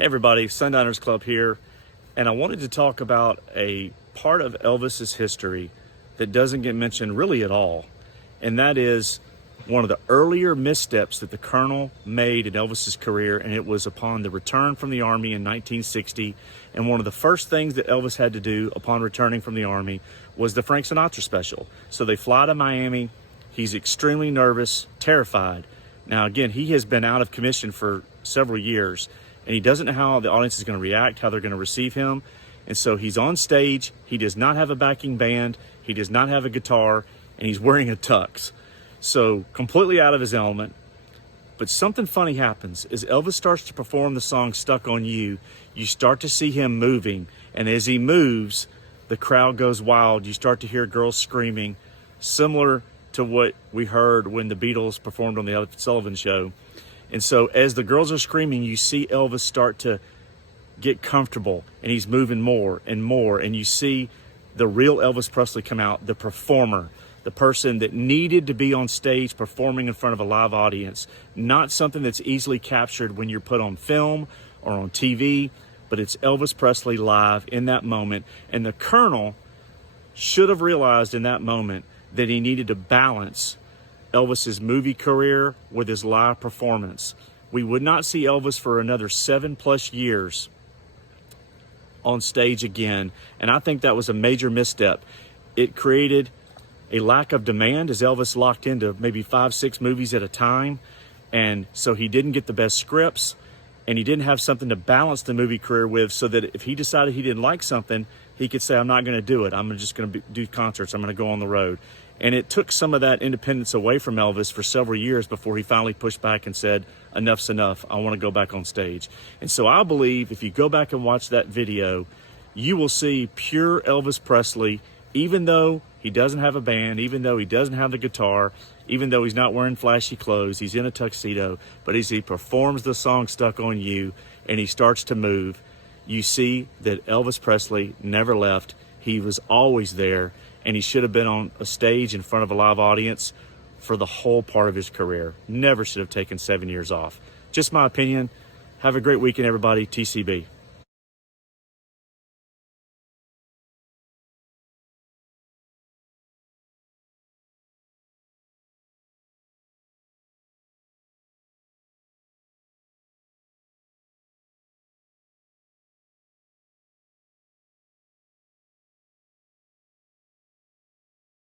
Hey everybody, Sundowners Club here, and I wanted to talk about a part of Elvis's history that doesn't get mentioned really at all, and that is one of the earlier missteps that the Colonel made in Elvis's career, and it was upon the return from the Army in 1960, and one of the first things that Elvis had to do upon returning from the Army was the Frank Sinatra special. So they fly to Miami, he's extremely nervous, terrified. Now again, he has been out of commission for several years, and he doesn't know how the audience is going to react, how they're going to receive him. And so he's on stage, he does not have a backing band, he does not have a guitar, and he's wearing a tux. So completely out of his element. But something funny happens. As Elvis starts to perform the song Stuck on You, you start to see him moving. And as he moves, the crowd goes wild. You start to hear girls screaming, similar to what we heard when the Beatles performed on the Ed Sullivan Show. And so as the girls are screaming, you see Elvis start to get comfortable, and he's moving more and more. And you see the real Elvis Presley come out, the performer, the person that needed to be on stage performing in front of a live audience, not something that's easily captured when you're put on film or on TV, but it's Elvis Presley live in that moment. And the Colonel should have realized in that moment that he needed to balance Elvis's movie career with his live performance. We would not see Elvis for another 7+ years on stage again, and I think that was a major misstep. It created a lack of demand as Elvis locked into maybe 5-6 movies at a time, and so he didn't get the best scripts, and he didn't have something to balance the movie career with, so that if he decided he didn't like something, he could say, I'm not going to do it. I'm just going to do concerts. I'm going to go on the road. And it took some of that independence away from Elvis for several years before he finally pushed back and said, enough's enough. I want to go back on stage. And so I believe if you go back and watch that video, you will see pure Elvis Presley, even though he doesn't have a band, even though he doesn't have the guitar, even though he's not wearing flashy clothes, he's in a tuxedo, but as he performs the song Stuck on You and he starts to move, you see that Elvis Presley never left. He was always there, and he should have been on a stage in front of a live audience for the whole part of his career. Never should have taken 7 years off. Just my opinion. Have a great weekend, everybody. TCB.